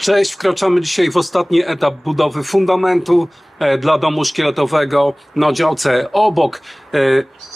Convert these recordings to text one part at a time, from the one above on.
Cześć, wkraczamy dzisiaj w ostatni etap budowy fundamentu e, dla domu szkieletowego na działce obok. E,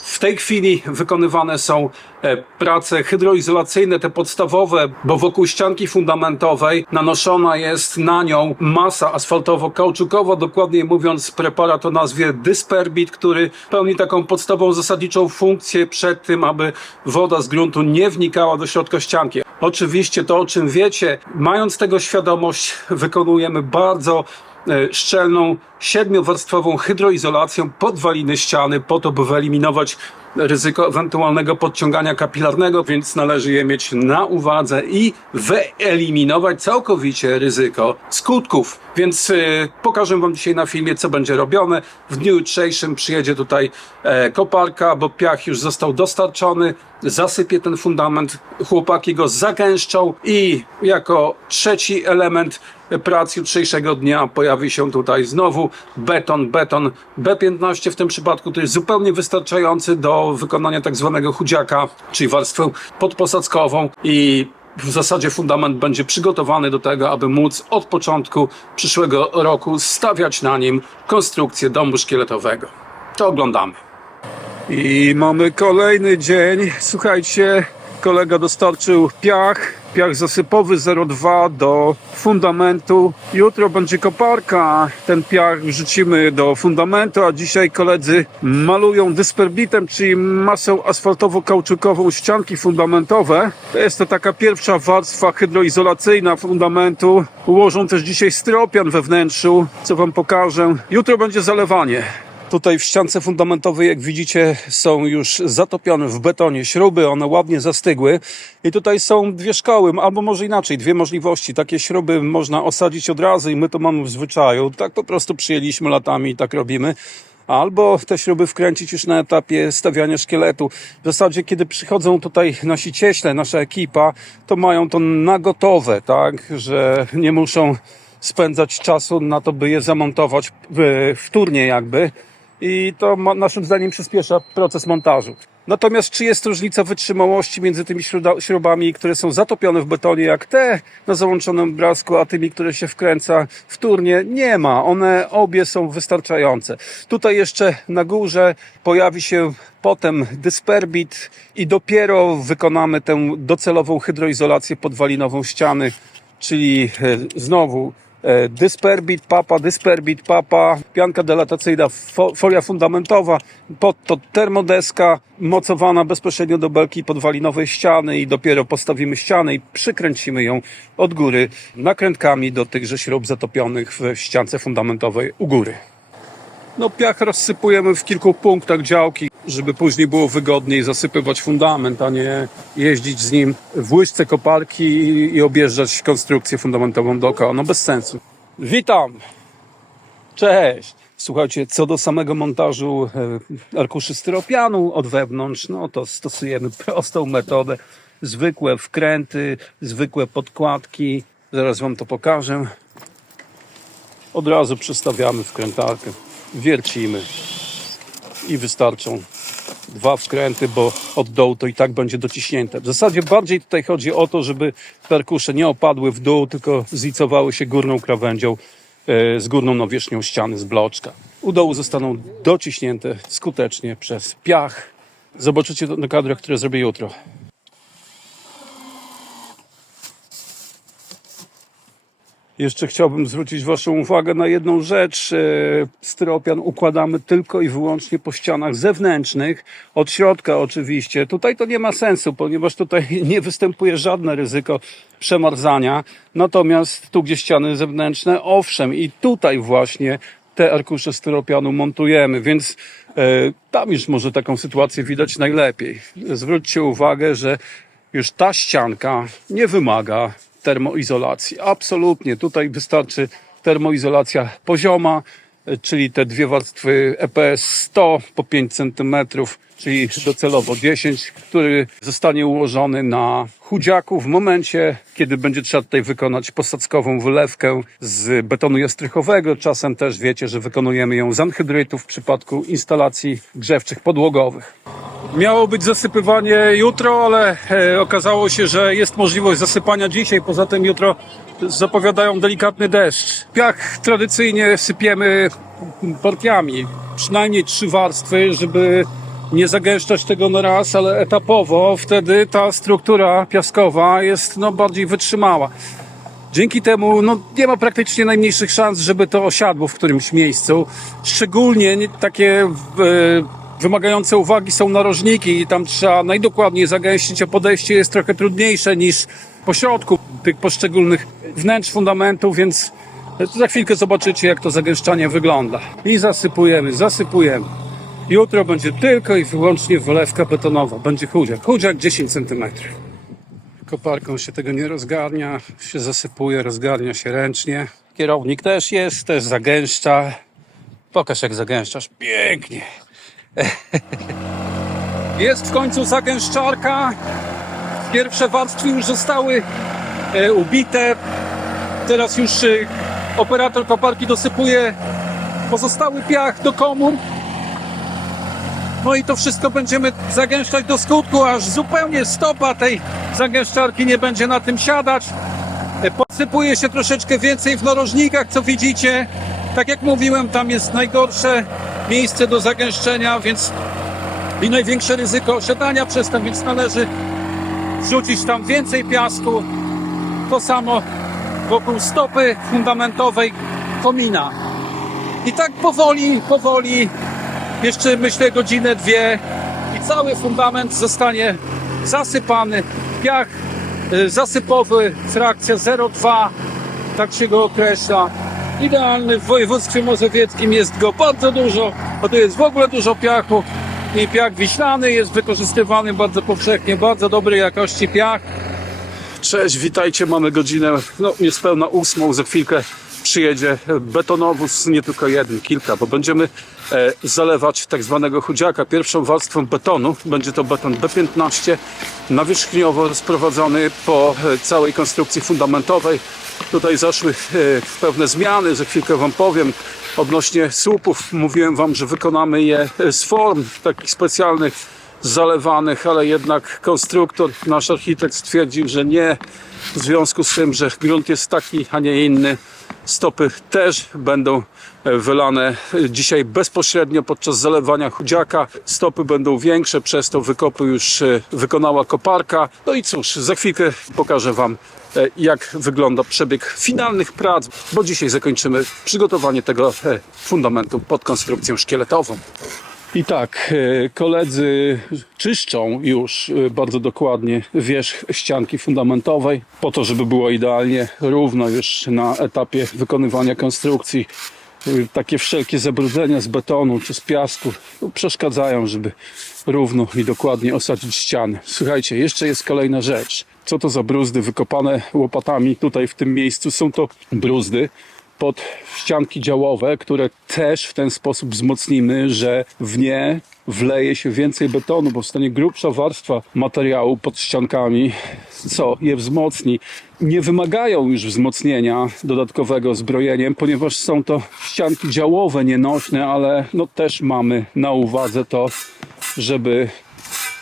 w tej chwili wykonywane są e, prace hydroizolacyjne, te podstawowe, bo wokół ścianki fundamentowej nanoszona jest na nią masa asfaltowo-kauczukowa, dokładniej mówiąc preparat o nazwie Dysperbit, który pełni taką podstawową zasadniczą funkcję przed tym, aby woda z gruntu nie wnikała do środka ścianki. Oczywiście to, o czym wiecie, mając tego świadomość, wykonujemy bardzo e, szczelną, siedmiowarstwową hydroizolacją podwaliny ściany po to, by wyeliminować ryzyko ewentualnego podciągania kapilarnego, więc należy je mieć na uwadze i wyeliminować całkowicie ryzyko skutków. Więc e, pokażę Wam dzisiaj na filmie, co będzie robione. W dniu jutrzejszym przyjedzie tutaj e, koparka, bo piach już został dostarczony. Zasypie ten fundament, chłopaki go zagęszczą i jako trzeci element prac jutrzejszego dnia pojawi się tutaj znowu beton, beton B15 w tym przypadku to jest zupełnie wystarczający do wykonania tak zwanego chudziaka, czyli warstwę podposadzkową i w zasadzie fundament będzie przygotowany do tego, aby móc od początku przyszłego roku stawiać na nim konstrukcję domu szkieletowego. To oglądamy. I mamy kolejny dzień. Słuchajcie, kolega dostarczył piach, piach zasypowy 02 do fundamentu. Jutro będzie koparka. Ten piach wrzucimy do fundamentu, a dzisiaj koledzy malują dysperbitem, czyli masą asfaltowo-kauczukową ścianki fundamentowe. To jest to taka pierwsza warstwa hydroizolacyjna fundamentu. Ułożą też dzisiaj stropian we wnętrzu, co wam pokażę. Jutro będzie zalewanie. Tutaj w ściance fundamentowej, jak widzicie, są już zatopione w betonie śruby, one ładnie zastygły. I tutaj są dwie szkoły, albo może inaczej, dwie możliwości. Takie śruby można osadzić od razu i my to mamy w zwyczaju. Tak po prostu przyjęliśmy latami i tak robimy. Albo te śruby wkręcić już na etapie stawiania szkieletu. W zasadzie, kiedy przychodzą tutaj nasi cieśle, nasza ekipa, to mają to na gotowe, tak, że nie muszą spędzać czasu na to, by je zamontować wtórnie jakby i to naszym zdaniem przyspiesza proces montażu. Natomiast czy jest różnica wytrzymałości między tymi śrubami, które są zatopione w betonie, jak te na załączonym obrazku, a tymi, które się wkręca wtórnie? Nie ma. One obie są wystarczające. Tutaj jeszcze na górze pojawi się potem dysperbit i dopiero wykonamy tę docelową hydroizolację podwalinową ściany, czyli e, znowu Dysperbit papa, dysperbit papa, pianka delatacyjna, fo, folia fundamentowa, pod to termodeska mocowana bezpośrednio do belki podwalinowej ściany i dopiero postawimy ścianę i przykręcimy ją od góry nakrętkami do tychże śrub zatopionych w ściance fundamentowej u góry. No piach rozsypujemy w kilku punktach działki, żeby później było wygodniej zasypywać fundament, a nie jeździć z nim w łyżce koparki i, i objeżdżać konstrukcję fundamentową dookoła. No bez sensu. Witam! Cześć! Słuchajcie, co do samego montażu e, arkuszy styropianu od wewnątrz, no to stosujemy prostą metodę. Zwykłe wkręty, zwykłe podkładki. Zaraz Wam to pokażę. Od razu przestawiamy wkrętarkę, wiercimy i wystarczą dwa wkręty, bo od dołu to i tak będzie dociśnięte. W zasadzie bardziej tutaj chodzi o to, żeby perkusze nie opadły w dół, tylko zlicowały się górną krawędzią e, z górną nawierzchnią ściany z bloczka. U dołu zostaną dociśnięte skutecznie przez piach. Zobaczycie to na kadrach, które zrobię jutro. Jeszcze chciałbym zwrócić Waszą uwagę na jedną rzecz. E, Styropian układamy tylko i wyłącznie po ścianach zewnętrznych, od środka oczywiście. Tutaj to nie ma sensu, ponieważ tutaj nie występuje żadne ryzyko przemarzania. Natomiast tu, gdzie ściany zewnętrzne, owszem, i tutaj właśnie te arkusze styropianu montujemy, więc e, tam już może taką sytuację widać najlepiej. Zwróćcie uwagę, że już ta ścianka nie wymaga termoizolacji. Absolutnie. Tutaj wystarczy termoizolacja pozioma, czyli te dwie warstwy EPS 100 po 5 cm, czyli docelowo 10, który zostanie ułożony na chudziaku w momencie, kiedy będzie trzeba tutaj wykonać posadzkową wylewkę z betonu jastrychowego. Czasem też wiecie, że wykonujemy ją z anhydrytu w przypadku instalacji grzewczych podłogowych. Miało być zasypywanie jutro, ale e, okazało się, że jest możliwość zasypania dzisiaj. Poza tym jutro zapowiadają delikatny deszcz. Piach tradycyjnie sypiemy partiami, przynajmniej trzy warstwy, żeby nie zagęszczać tego na raz, ale etapowo. Wtedy ta struktura piaskowa jest no, bardziej wytrzymała. Dzięki temu no, nie ma praktycznie najmniejszych szans, żeby to osiadło w którymś miejscu. Szczególnie nie- takie e, wymagające uwagi są narożniki i tam trzeba najdokładniej zagęścić, a podejście jest trochę trudniejsze niż po środku tych poszczególnych wnętrz fundamentów, więc za chwilkę zobaczycie, jak to zagęszczanie wygląda. I zasypujemy, zasypujemy. Jutro będzie tylko i wyłącznie wylewka betonowa. Będzie chudziak. Chudziak 10 cm. Koparką się tego nie rozgarnia, się zasypuje, rozgarnia się ręcznie. Kierownik też jest, też zagęszcza. Pokaż jak zagęszczasz. Pięknie. Jest w końcu zagęszczarka. Pierwsze warstwy już zostały e, ubite. Teraz już e, operator koparki dosypuje pozostały piach do komór. No i to wszystko będziemy zagęszczać do skutku, aż zupełnie stopa tej zagęszczarki nie będzie na tym siadać. E, Podsypuje się troszeczkę więcej w narożnikach, co widzicie. Tak jak mówiłem, tam jest najgorsze miejsce do zagęszczenia, więc i największe ryzyko osiadania przez to, więc należy wrzucić tam więcej piasku. To samo wokół stopy fundamentowej komina. I tak powoli, powoli jeszcze myślę godzinę, dwie i cały fundament zostanie zasypany. Piach y, zasypowy, frakcja 0,2, tak się go określa. Idealny w województwie mazowieckim jest go bardzo dużo, bo tu jest w ogóle dużo piachu i piach wiślany jest wykorzystywany bardzo powszechnie, bardzo dobrej jakości piach. Cześć, witajcie. Mamy godzinę, no niespełna ósmą. Za chwilkę przyjedzie betonowóz, nie tylko jeden, kilka, bo będziemy e, zalewać tak zwanego chudziaka pierwszą warstwą betonu. Będzie to beton B15, nawierzchniowo rozprowadzony po e, całej konstrukcji fundamentowej. Tutaj zaszły e, pewne zmiany, za chwilkę Wam powiem. Odnośnie słupów mówiłem Wam, że wykonamy je z form takich specjalnych zalewanych, ale jednak konstruktor, nasz architekt stwierdził, że nie, w związku z tym, że grunt jest taki, a nie inny. Stopy też będą e, wylane dzisiaj bezpośrednio podczas zalewania chudziaka. Stopy będą większe, przez to wykopy już e, wykonała koparka. No i cóż, za chwilkę pokażę Wam, e, jak wygląda przebieg finalnych prac, bo dzisiaj zakończymy przygotowanie tego fundamentu pod konstrukcję szkieletową. I tak, e, koledzy czyszczą już e, bardzo dokładnie wierzch ścianki fundamentowej, po to, żeby było idealnie równo już na etapie wykonywania konstrukcji. E, Takie wszelkie zabrudzenia z betonu czy z piasku no, przeszkadzają, żeby równo i dokładnie osadzić ściany. Słuchajcie, jeszcze jest kolejna rzecz. Co to za bruzdy wykopane łopatami tutaj w tym miejscu? Są to bruzdy pod ścianki działowe, które też w ten sposób wzmocnimy, że w nie wleje się więcej betonu, bo stanie grubsza warstwa materiału pod ściankami, co je wzmocni. Nie wymagają już wzmocnienia dodatkowego zbrojeniem, ponieważ są to ścianki działowe, nienośne, ale no też mamy na uwadze to, żeby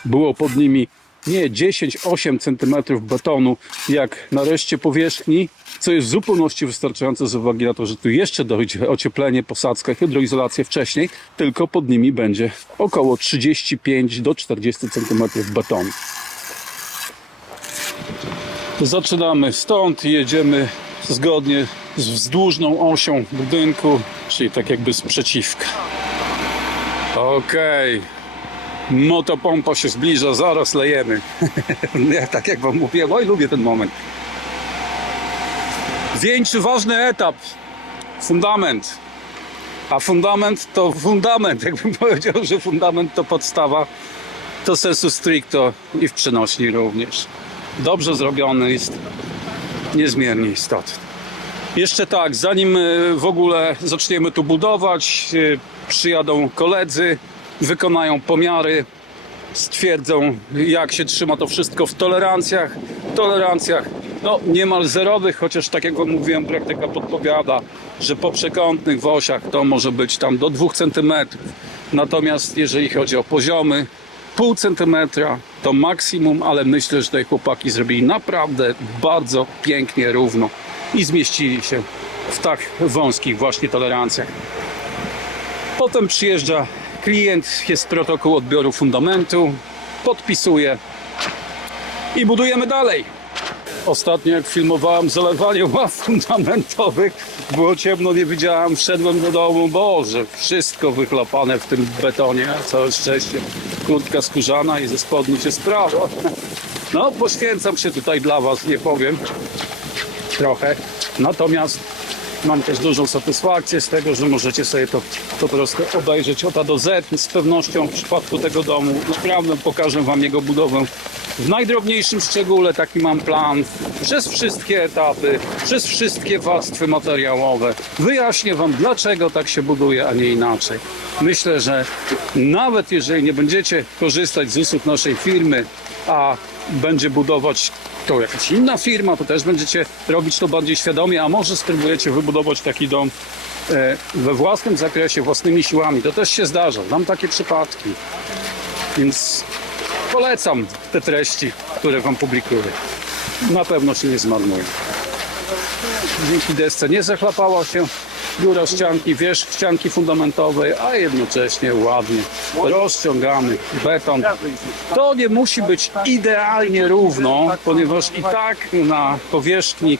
było pod nimi nie 10-8 cm betonu, jak na reszcie powierzchni, co jest w zupełności wystarczające z uwagi na to, że tu jeszcze dojdzie ocieplenie, posadzka, hydroizolację wcześniej, tylko pod nimi będzie około 35 do 40 cm betonu. Zaczynamy stąd i jedziemy zgodnie z wzdłużną osią budynku, czyli tak jakby sprzeciwka. Okej. Motopompa się zbliża, zaraz lejemy. ja, tak jak wam mówiłem, oj lubię ten moment. Wieńczy ważny etap. Fundament. A fundament to fundament. Jakbym powiedział, że fundament to podstawa, to sensu stricto i w przenośni również. Dobrze zrobiony jest niezmiernie istotny. Jeszcze tak, zanim e, w ogóle zaczniemy tu budować, e, przyjadą koledzy, wykonają pomiary, stwierdzą, jak się trzyma to wszystko w tolerancjach. Tolerancjach no, niemal zerowych, chociaż tak jak mówiłem, praktyka podpowiada, że po przekątnych w osiach to może być tam do 2 cm. Natomiast jeżeli chodzi o poziomy, pół centymetra to maksimum, ale myślę, że tutaj chłopaki zrobili naprawdę bardzo pięknie, równo. i zmieścili się w tak wąskich właśnie tolerancjach. Potem przyjeżdża klient, jest protokół odbioru fundamentu, podpisuje i budujemy dalej. Ostatnio jak filmowałem zalewanie ław fundamentowych, było ciemno, nie widziałem, wszedłem do domu, Boże, wszystko wychlapane w tym betonie, całe szczęście. Kurtka skórzana i ze spodni się sprawa. No, poświęcam się tutaj dla Was, nie powiem, trochę. Natomiast mam też dużą satysfakcję z tego, że możecie sobie to po prostu obejrzeć od A do Z. Z pewnością w przypadku tego domu naprawdę pokażę Wam jego budowę w najdrobniejszym szczególe. Taki mam plan przez wszystkie etapy, przez wszystkie warstwy materiałowe. Wyjaśnię Wam, dlaczego tak się buduje, a nie inaczej. Myślę, że nawet jeżeli nie będziecie korzystać z usług naszej firmy, a będzie budować to jakaś inna firma, to też będziecie robić to bardziej świadomie, a może spróbujecie wybudować taki dom e, we własnym zakresie, własnymi siłami. To też się zdarza. Mam takie przypadki. Więc polecam te treści, które Wam publikuję. Na pewno się nie zmarnują. Dzięki desce nie zachlapała się góra ścianki, wierzch ścianki fundamentowej, a jednocześnie ładnie rozciągamy beton. To nie musi być idealnie równo, ponieważ i tak na powierzchni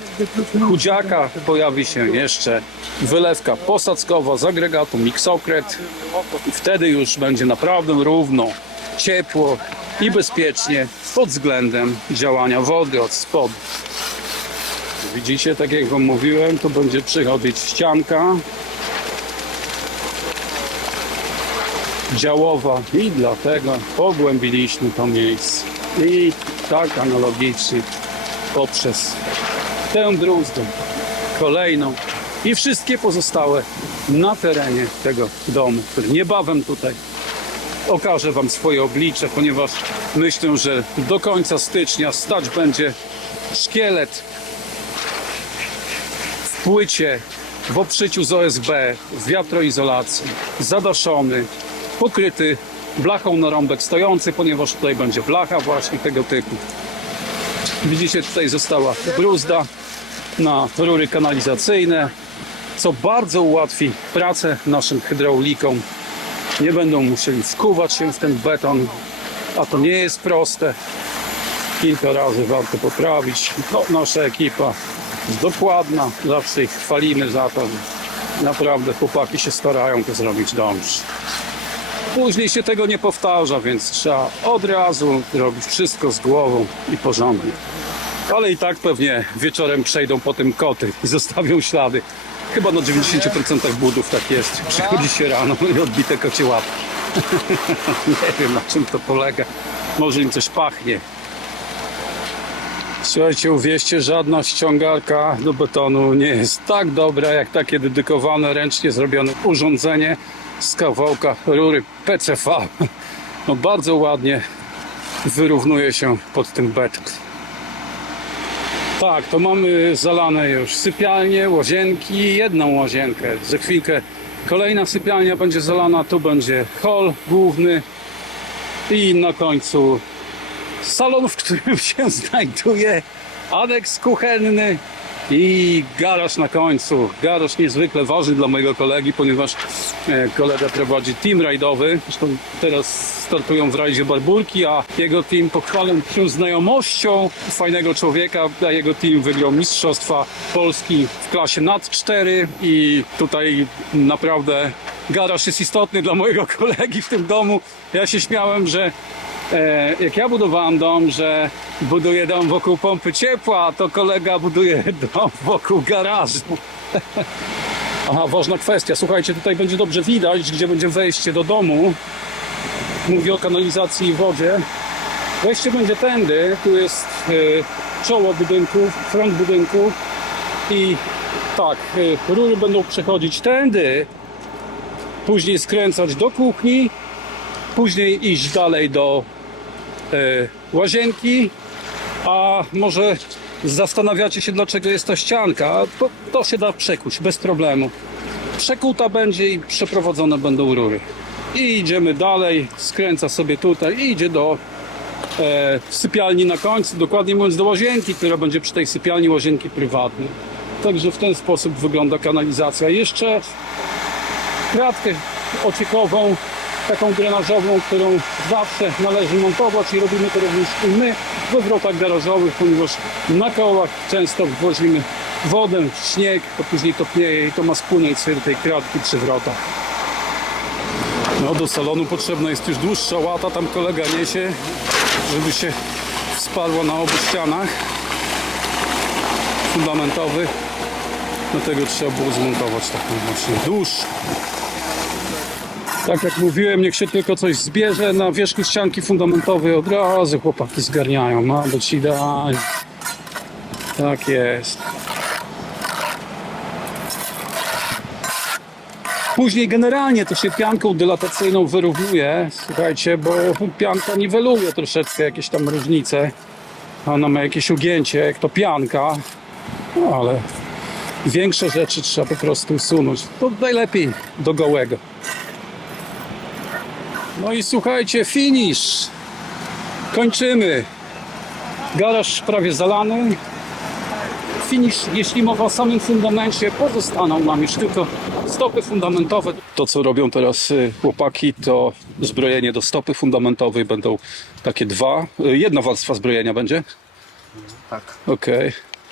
chudziaka pojawi się jeszcze wylewka posadzkowa z agregatu Mixokret i wtedy już będzie naprawdę równo, ciepło i bezpiecznie pod względem działania wody od spodu. Widzicie, tak jak Wam mówiłem, to będzie przychodzić ścianka działowa i dlatego pogłębiliśmy to miejsce. I tak analogicznie poprzez tę druzdę, kolejną i wszystkie pozostałe na terenie tego domu, który niebawem tutaj okażę Wam swoje oblicze, ponieważ myślę, że do końca stycznia stać będzie szkielet płycie, w obszyciu z OSB, w wiatroizolacji, zadaszony, pokryty blachą na rąbek stojący, ponieważ tutaj będzie blacha właśnie tego typu. Widzicie, tutaj została bruzda na rury kanalizacyjne, co bardzo ułatwi pracę naszym hydraulikom. Nie będą musieli wkuwać się w ten beton, a to nie jest proste. Kilka razy warto poprawić. No, nasza ekipa dokładna, zawsze ich chwalimy za to. Naprawdę chłopaki się starają to zrobić dobrze. Później się tego nie powtarza, więc trzeba od razu robić wszystko z głową i porządnie. Ale i tak pewnie wieczorem przejdą po tym koty i zostawią ślady. Chyba na 90% budów tak jest. Przychodzi się rano i odbite kocie łapy. nie wiem na czym to polega. Może im coś pachnie. Słuchajcie, uwierzcie, żadna ściągarka do betonu nie jest tak dobra jak takie dedykowane, ręcznie zrobione urządzenie z kawałka rury PCV. No bardzo ładnie wyrównuje się pod tym beton. Tak, to mamy zalane już sypialnie, łazienki jedną łazienkę. Za chwilkę kolejna sypialnia będzie zalana, tu będzie hol główny i na końcu salon, w którym się znajduje aneks kuchenny i garaż na końcu. Garaż niezwykle ważny dla mojego kolegi, ponieważ e, kolega prowadzi team rajdowy. Zresztą teraz startują w rajdzie Barburki, a jego team pochwalę się znajomością fajnego człowieka, a jego team wygrał Mistrzostwa Polski w klasie nad 4 i tutaj naprawdę garaż jest istotny dla mojego kolegi w tym domu. Ja się śmiałem, że jak ja budowałem dom, że buduję dom wokół pompy ciepła, to kolega buduje dom wokół garażu. Aha, ważna kwestia. Słuchajcie, tutaj będzie dobrze widać, gdzie będzie wejście do domu. Mówię o kanalizacji i wodzie. Wejście będzie tędy. Tu jest e, czoło budynku, front budynku. I tak, e, rury będą przechodzić tędy. Później skręcać do kuchni później iść dalej do e, łazienki, a może zastanawiacie się, dlaczego jest to ścianka. To, to się da przekuć bez problemu. Przekuta będzie i przeprowadzone będą rury. I idziemy dalej, skręca sobie tutaj i idzie do e, sypialni na końcu, dokładnie mówiąc do łazienki, która będzie przy tej sypialni łazienki prywatnej. Także w ten sposób wygląda kanalizacja. Jeszcze kratkę ociekową, taką drenażową, którą zawsze należy montować i robimy to również i my we wrotach garażowych, ponieważ na kołach często wwozimy wodę, śnieg, to później topnieje i to ma spłynąć z tej kratki przy wrotach. No do salonu potrzebna jest już dłuższa łata, tam kolega niesie, żeby się wsparła na obu ścianach fundamentowych. Dlatego trzeba było zmontować taką właśnie dłuższą. Tak jak mówiłem, niech się tylko coś zbierze na wierzchu ścianki fundamentowej, od razu chłopaki zgarniają, ma być idealnie. Tak jest. Później generalnie to się pianką dylatacyjną wyrównuje, słuchajcie, bo pianka niweluje troszeczkę jakieś tam różnice. Ona ma jakieś ugięcie, jak to pianka, no ale większe rzeczy trzeba po prostu usunąć. To najlepiej do gołego. No i słuchajcie, finish. Kończymy. Garaż prawie zalany. Finish, jeśli mowa o samym fundamencie, pozostaną nam już tylko stopy fundamentowe. To, co robią teraz y, chłopaki, to zbrojenie do stopy fundamentowej. Będą takie dwa. Y, Jedna warstwa zbrojenia będzie? Tak. Okej.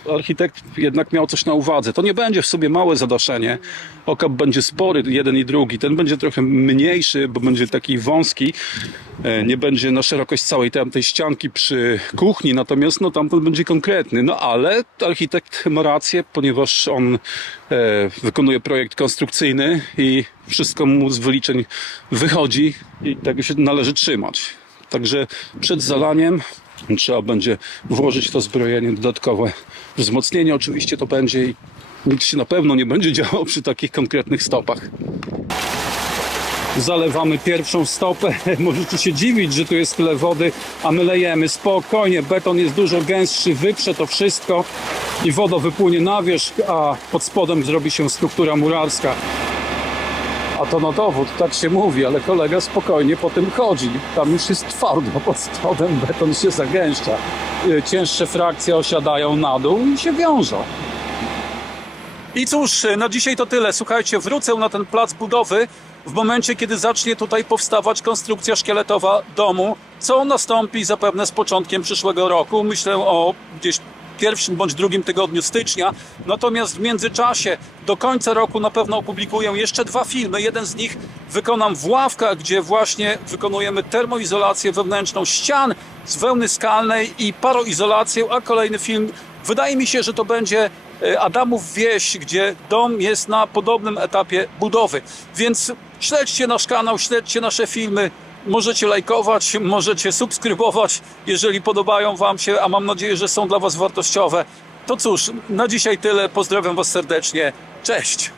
Architekt jednak miał coś na uwadze. To nie będzie w sobie małe zadaszenie. Okap będzie spory, jeden i drugi. Ten będzie trochę mniejszy, bo będzie taki wąski. E, Nie będzie na szerokość całej tam tej ścianki przy kuchni, natomiast no, tamten będzie konkretny. No ale architekt ma rację, ponieważ on e, wykonuje projekt konstrukcyjny i wszystko mu z wyliczeń wychodzi i tego się należy trzymać. Także przed zalaniem trzeba będzie włożyć to zbrojenie dodatkowe wzmocnienie. Oczywiście to będzie i nic się na pewno nie będzie działo przy takich konkretnych stopach. Zalewamy pierwszą stopę. Możecie się dziwić, że tu jest tyle wody, a my lejemy spokojnie. Beton jest dużo gęstszy, wyprze to wszystko i woda wypłynie na wierzch, a pod spodem zrobi się struktura murarska. A to na dowód, tak się mówi, ale kolega spokojnie po tym chodzi. Tam już jest twardo pod spodem, beton się zagęszcza. Y, Cięższe frakcje osiadają na dół i się wiążą. I cóż, na dzisiaj to tyle. Słuchajcie, wrócę na ten plac budowy w momencie, kiedy zacznie tutaj powstawać konstrukcja szkieletowa domu, co nastąpi zapewne z początkiem przyszłego roku. Myślę o gdzieś pierwszym bądź drugim tygodniu stycznia. Natomiast w międzyczasie do końca roku na pewno opublikuję jeszcze dwa filmy. Jeden z nich wykonam w ławkach, gdzie właśnie wykonujemy termoizolację wewnętrzną ścian z wełny skalnej i paroizolację, a kolejny film wydaje mi się, że to będzie e, Adamów Wieś, gdzie dom jest na podobnym etapie budowy. Więc śledźcie nasz kanał, śledźcie nasze filmy. Możecie lajkować, możecie subskrybować, jeżeli podobają Wam się, a mam nadzieję, że są dla Was wartościowe. To cóż, na dzisiaj tyle. Pozdrawiam Was serdecznie. Cześć!